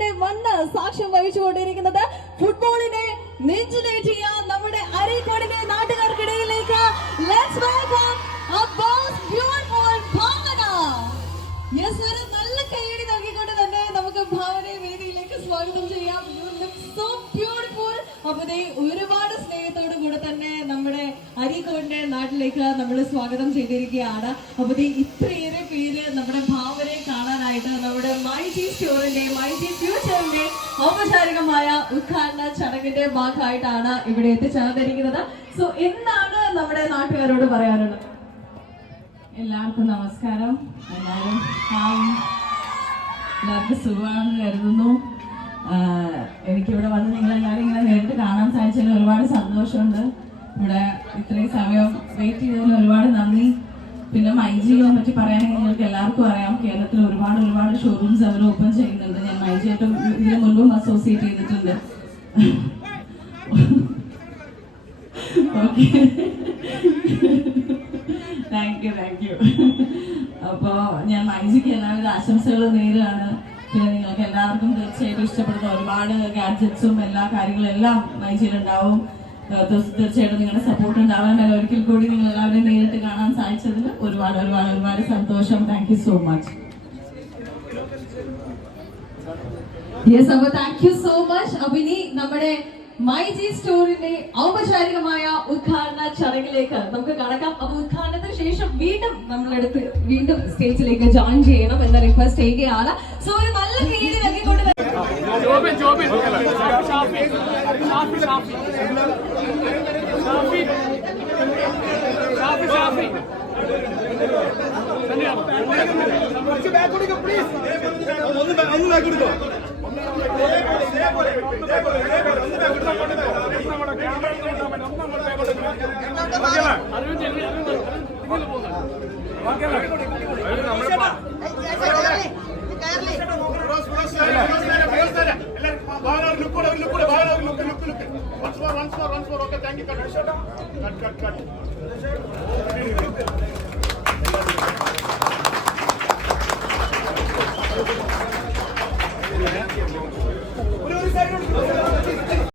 ചരിത്രത്തിന്റെ വന്ന് സാക്ഷ്യം വഹിച്ചുകൊണ്ടിരിക്കുന്നത് ഫുട്ബോളിനെ നെഞ്ചിലേറ്റിയ നമ്മുടെ അരീക്കോടിനെ നാട്ടുകാർക്കിടയിലേക്ക്. ലെറ്റ്സ് വെൽക്കം നല്ല കൈയടി നൽകിക്കൊണ്ട് തന്നെ നമുക്ക് ഭാവനയെ വേദിയിലേക്ക് സ്വാഗതം ചെയ്യാം. യു ലുക്ക് സോ ബ്യൂട്ടിഫുൾ അപ്പൊ ഒരുപാട് സ്നേഹത്തോടു കൂടെ തന്നെ നമ്മുടെ അരീക്കോടിന്റെ നാട്ടിലേക്ക് നമ്മൾ സ്വാഗതം ചെയ്തിരിക്കുകയാണ്. അപ്പൊ ഇത്രയേറെ പേര് നമ്മുടെ ഭാവനയെ മൈജി സ്റ്റോറിന്റെ മൈജി ഫ്യൂച്ചറിന്റെ ഔപചാരികമായ ഉദ്ഘാടന ചടങ്ങിന്റെ ഭാഗമായിട്ടാണ് ഇവിടെ എത്തിച്ചേർന്നിരിക്കുന്നത്. സോ എന്താണ് നമ്മുടെ നാട്ടുകാരോട് പറയാനുള്ളത്? എല്ലാവർക്കും നമസ്കാരം. എല്ലാവരും എല്ലാവർക്കും സുഖമാണെന്ന് കരുതുന്നു. എനിക്കിവിടെ വന്ന് നിങ്ങളെല്ലാവരും ഇങ്ങനെ നേരിട്ട് കാണാൻ സാധിച്ചതിൽ ഒരുപാട് സന്തോഷമുണ്ട്. ഇവിടെ ഇത്രയും സമയം വെയിറ്റ് ചെയ്തതിന് ഒരുപാട് നന്ദി. പിന്നെ മൈജിയെ പറ്റി പറയാനെങ്കിൽ നിങ്ങൾക്ക് എല്ലാവർക്കും അറിയാം കേരളത്തിൽ ഒരുപാട് ഒരുപാട് ഷോറൂംസ് അവർ ഓപ്പൺ ചെയ്യുന്നുണ്ട്. ഞാൻ മൈജിയായിട്ടും ഇതിന് മുൻപും അസോസിയേറ്റ് ചെയ്തിട്ടുണ്ട്. Okay thank you thank you അപ്പോൾ ഞാൻ മൈജിക്ക് എല്ലാവിധ ആശംസകൾ നേരുകയാണ്. പിന്നെ നിങ്ങൾക്ക് എല്ലാവർക്കും തീർച്ചയായിട്ടും ഇഷ്ടപ്പെടുന്ന ഒരുപാട് ഗാഡ്ജറ്റ്സും എല്ലാ കാര്യങ്ങളും എല്ലാം മൈജിയിലുണ്ടാവും. തീർച്ചയായിട്ടും നിങ്ങളുടെ സപ്പോർട്ട് ഉണ്ടാവാൻ ഒരിക്കൽ കൂടി നിങ്ങൾ എല്ലാവരെയും നേരിട്ട് കാണാൻ സാധിച്ചതിൽ ഒരുപാട് ഒരുപാട് ഒരുപാട് സന്തോഷം. Thank you so much yes അപ്പൊ താങ്ക് യു സോ മച്ച് അഭിനി നമ്മുടെ മൈ ജി സ്റ്റോറിന്റെ ഔപചാരികമായ ഉദ്ഘാടന ചടങ്ങിലേക്ക് നമുക്ക് കടക്കാം. അപ്പൊ ഉദ്ഘാടനത്തിന് ശേഷം വീണ്ടും നമ്മളെടുത്ത് വീണ്ടും സ്റ്റേജിലേക്ക് ജോയിൻ ചെയ്യണം എന്ന റിക്വസ്റ്റ് ചെയ്യുകയാണ്. സോ ഒരു നല്ല പേര് നൽകിക്കൊണ്ട് once more, once more. Okay, thank you. Cut, cut, cut, cut.